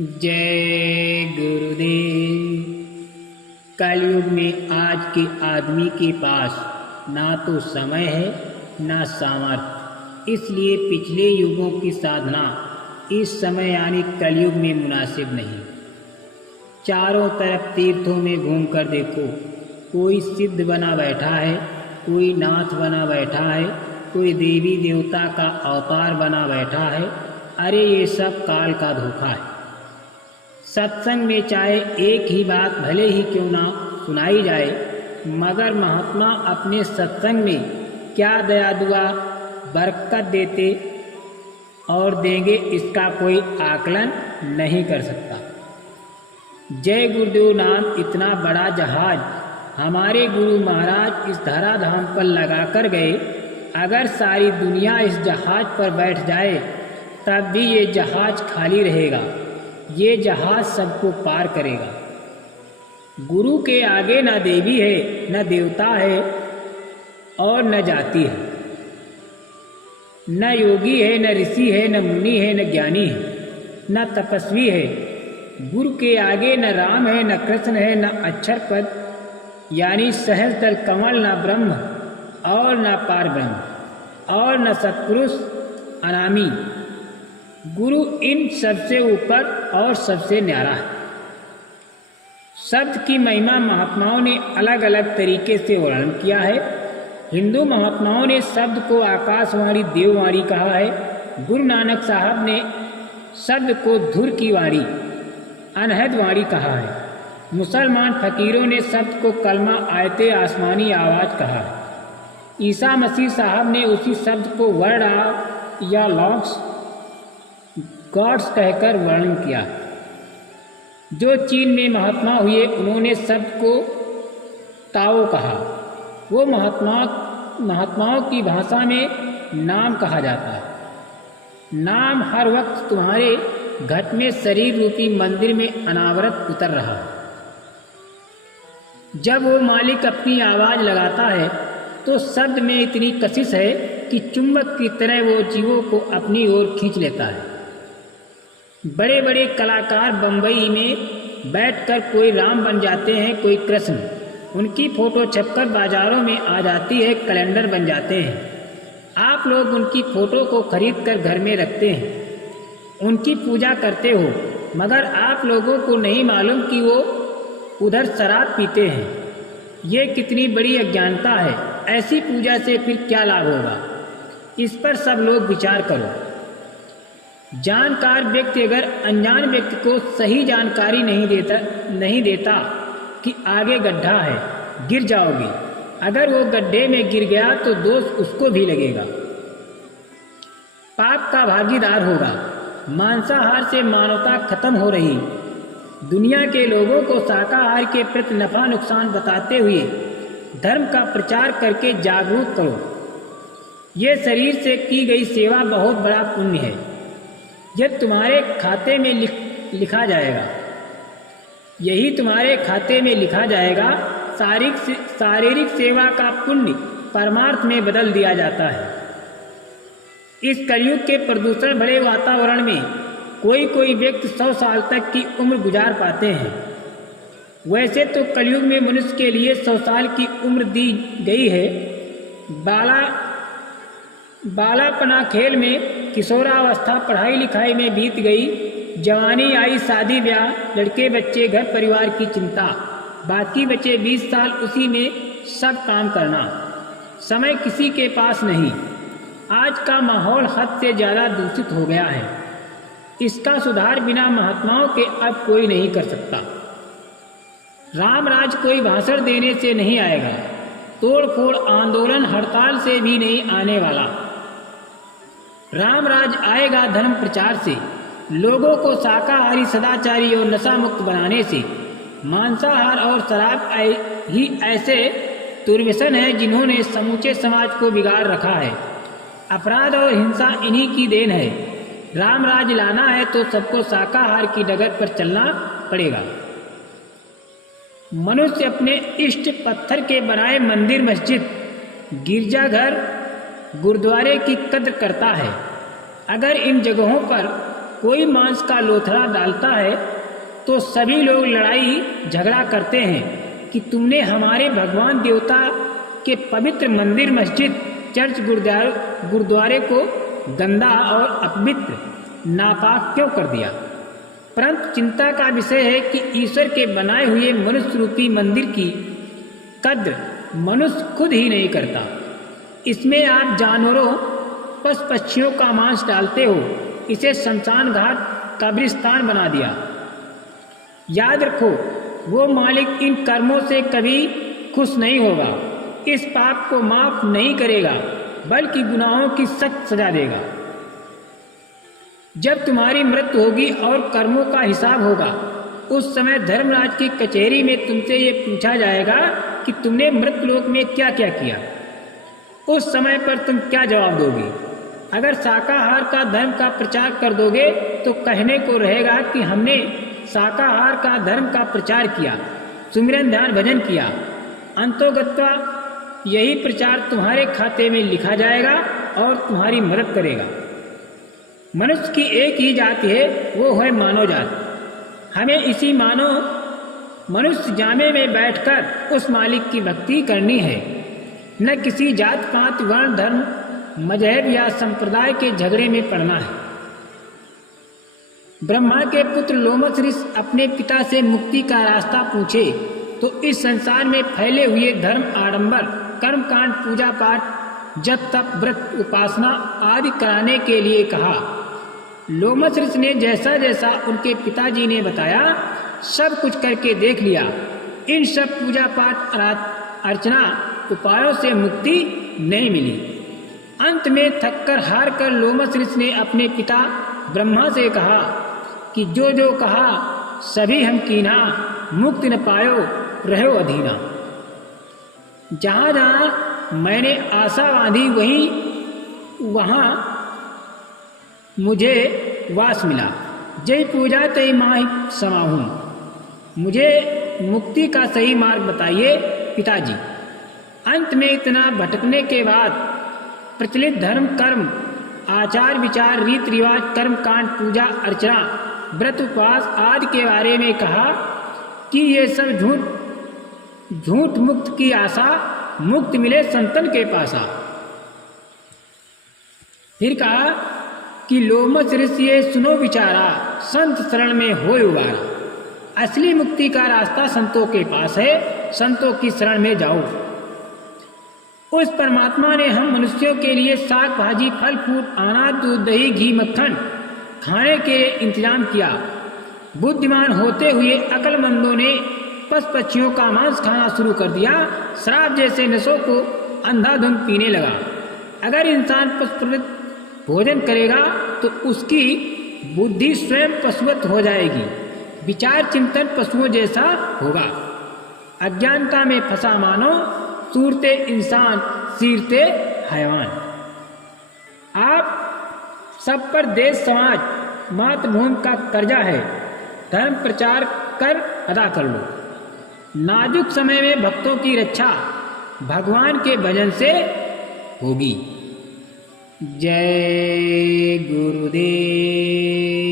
जय गुरुदेव। कलयुग में आज के आदमी के पास ना तो समय है ना सामर्थ्य, इसलिए पिछले युगों की साधना इस समय यानी कलयुग में मुनासिब नहीं। चारों तरफ तीर्थों में घूमकर देखो, कोई सिद्ध बना बैठा है, कोई नाथ बना बैठा है, कोई देवी देवता का अवतार बना बैठा है। अरे ये सब काल का धोखा है। सत्संग में चाहे एक ही बात भले ही क्यों ना सुनाई जाए, मगर महात्मा अपने सत्संग में क्या दया दुआ बरकत देते और देंगे, इसका कोई आकलन नहीं कर सकता। जय गुरुदेव नाम इतना बड़ा जहाज हमारे गुरु महाराज इस धराधाम पर लगा कर गए। अगर सारी दुनिया इस जहाज पर बैठ जाए तब भी ये जहाज खाली रहेगा। ये जहाज सबको पार करेगा। गुरु के आगे न देवी है, न देवता है और न जाति है, न योगी है, न ऋषि है, न मुनि है, न ज्ञानी है, न तपस्वी है। गुरु के आगे न राम है, न कृष्ण है, न अक्षर पद यानी सहस्त्र कमल, न ब्रह्म और न पार ब्रह्म और न सत्पुरुष अनामी। गुरु इन सबसे ऊपर और सबसे न्यारा है। शब्द की महिमा महात्माओं ने अलग अलग तरीके से वर्णन किया है। हिंदू महात्माओं ने शब्द को आकाशवाणी देववाणी कहा है। गुरु नानक साहब ने शब्द को धुर की वाणी अनहद वाणी कहा है। मुसलमान फकीरों ने शब्द को कलमा आयते आसमानी आवाज कहा है। ईसा मसीह साहब ने उसी शब्द को वर्ड या लॉर्ड्स गॉड्स कहकर वर्णन किया। जो चीन में महात्मा हुए उन्होंने शब्द को ताओ कहा। वो महात्माओं की भाषा में नाम कहा जाता है। नाम हर वक्त तुम्हारे घट में शरीर रूपी मंदिर में अनावरत उतर रहा है। जब वो मालिक अपनी आवाज लगाता है तो शब्द में इतनी कशिश है कि चुंबक की तरह वो जीवों को अपनी ओर खींच लेता है। बड़े बड़े कलाकार बंबई में बैठकर कोई राम बन जाते हैं, कोई कृष्ण। उनकी फोटो छपकर बाजारों में आ जाती है, कैलेंडर बन जाते हैं। आप लोग उनकी फोटो को खरीद कर घर में रखते हैं, उनकी पूजा करते हो, मगर आप लोगों को नहीं मालूम कि वो उधर शराब पीते हैं। ये कितनी बड़ी अज्ञानता है। ऐसी पूजा से फिर क्या लाभ होगा? इस पर सब लोग विचार करो। जानकार व्यक्ति अगर अनजान व्यक्ति को सही जानकारी नहीं देता कि आगे गड्ढा है, गिर जाओगे, अगर वो गड्ढे में गिर गया तो दोष उसको भी लगेगा, पाप का भागीदार होगा। मांसाहार से मानवता खत्म हो रही। दुनिया के लोगों को शाकाहार के प्रति नफा नुकसान बताते हुए धर्म का प्रचार करके जागरूक करो। ये शरीर से की गई सेवा बहुत बड़ा पुण्य है। यह तुम्हारे खाते में लिखा जाएगा। यही तुम्हारे खाते में लिखा जाएगा। शारीरिक सेवा का पुण्य परमार्थ में बदल दिया जाता है। इस कलयुग के प्रदूषण भरे वातावरण में कोई व्यक्ति 100 साल तक की उम्र गुजार पाते हैं। वैसे तो कलयुग में मनुष्य के लिए 100 साल की उम्र दी गई है। बालापना खेल में, किशोरावस्था पढ़ाई लिखाई में बीत गई, जवानी आई शादी ब्याह, लड़के बच्चे घर परिवार की चिंता, बाकी बचे 20 साल उसी में सब काम करना। समय किसी के पास नहीं। आज का माहौल हद से ज़्यादा दूषित हो गया है। इसका सुधार बिना महात्माओं के अब कोई नहीं कर सकता। रामराज कोई भाषण देने से नहीं आएगा, तोड़ फोड़ आंदोलन हड़ताल से भी नहीं आने वाला। रामराज आएगा धर्म प्रचार से, लोगों को शाकाहारी, सदाचारी और नशा मुक्त बनाने से। मांसाहार और शराब ही ऐसे दुर्व्यसन हैं जिन्होंने समूचे समाज को बिगाड़ रखा है। अपराध और हिंसा इन्हीं की देन है। रामराज लाना है तो सबको शाकाहार की डगर पर चलना पड़ेगा। मनुष्य अपने इष्ट पत्थर के बनाए मंदिर, मस्जिद, गिरजाघर, गुरुद्वारे की कद्र करता है। अगर इन जगहों पर कोई मांस का लोथड़ा डालता है तो सभी लोग लड़ाई झगड़ा करते हैं कि तुमने हमारे भगवान देवता के पवित्र मंदिर, मस्जिद, चर्च, गुरुद्वारे को गंदा और अपवित्र, नापाक क्यों कर दिया। परंतु चिंता का विषय है कि ईश्वर के बनाए हुए मनुष्य रूपी मंदिर की कद्र मनुष्य खुद ही नहीं करता। इसमें आप जानवरों, पशु पक्षियों का मांस डालते हो, इसे शमशान घाट, कब्रिस्तान बना दिया। याद रखो, वो मालिक इन कर्मों से कभी खुश नहीं होगा, इस पाप को माफ नहीं करेगा, बल्कि गुनाहों की सख्त सजा देगा। जब तुम्हारी मृत्यु होगी और कर्मों का हिसाब होगा, उस समय धर्मराज की कचहरी में तुमसे ये पूछा जाएगा कि तुमने मृत्युलोक में क्या क्या किया। उस समय पर तुम क्या जवाब दोगे? अगर शाकाहार का धर्म का प्रचार कर दोगे तो कहने को रहेगा कि हमने शाकाहार का धर्म का प्रचार किया, सुमिरन ध्यान भजन किया। अंतोगत्वा यही प्रचार तुम्हारे खाते में लिखा जाएगा और तुम्हारी मदद करेगा। मनुष्य की एक ही जाति है, वो है मानव जाति। हमें इसी मनुष्य जामे में बैठकर उस मालिक की भक्ति करनी है, न किसी जात पात, वर्ण, धर्म, मजहब या संप्रदाय के झगड़े में पड़ना है। ब्रह्मा के पुत्र लोमश ऋषि अपने पिता से मुक्ति का रास्ता पूछे तो इस संसार में फैले हुए धर्म, आडंबर, कर्मकांड, पूजा पाठ, जप तप, व्रत, उपासना आदि कराने के लिए कहा। लोमश ऋषि ने जैसा जैसा उनके पिताजी ने बताया सब कुछ करके देख लिया। इन सब पूजा पाठ, अर्चना, उपायों से मुक्ति नहीं मिली। अंत में थककर हार कर लोमश ऋषि ने अपने पिता ब्रह्मा से कहा कि जो जो कहा सभी हम कीना, मुक्ति न पायो रहो अधीना। जहाँ जहाँ मैंने आशा बांधी वहाँ मुझे वास मिला। जय पूजा तय माही समाहूँ। मुझे मुक्ति का सही मार्ग बताइए पिताजी। अंत में इतना भटकने के बाद प्रचलित धर्म, कर्म, आचार विचार, रीति रिवाज, कर्म कांड, पूजा अर्चना, व्रत उपवास आदि के बारे में कहा कि ये सब झूठ मुक्त की आशा, मुक्त मिले संतन के पासा। फिर कहा कि लोमश ऋषि ये सुनो विचारा, संत शरण में होय उबारा। असली मुक्ति का रास्ता संतों के पास है, संतों की शरण में जाओ। उस परमात्मा ने हम मनुष्यों के लिए साग भाजी, फल फूल, अनाज, दूध, दही, घी, मक्खन खाने के इंतजाम किया। बुद्धिमान होते हुए अक्लमंदों ने पशु पक्षियों का मांस खाना शुरू कर दिया। शराब जैसे नशों को अंधाधुंध पीने लगा। अगर इंसान पशुप्रवृत्त भोजन करेगा तो उसकी बुद्धि स्वयं पशुवत हो जाएगी, विचार चिंतन पशुओं जैसा होगा। अज्ञानता में फंसा मानो सूरते इंसान, सीरते हैवान। आप सब पर देश, समाज, मातृभूमि का कर्जा है। धर्म प्रचार कर अदा कर लो। नाजुक समय में भक्तों की रक्षा भगवान के भजन से होगी। जय गुरुदेव।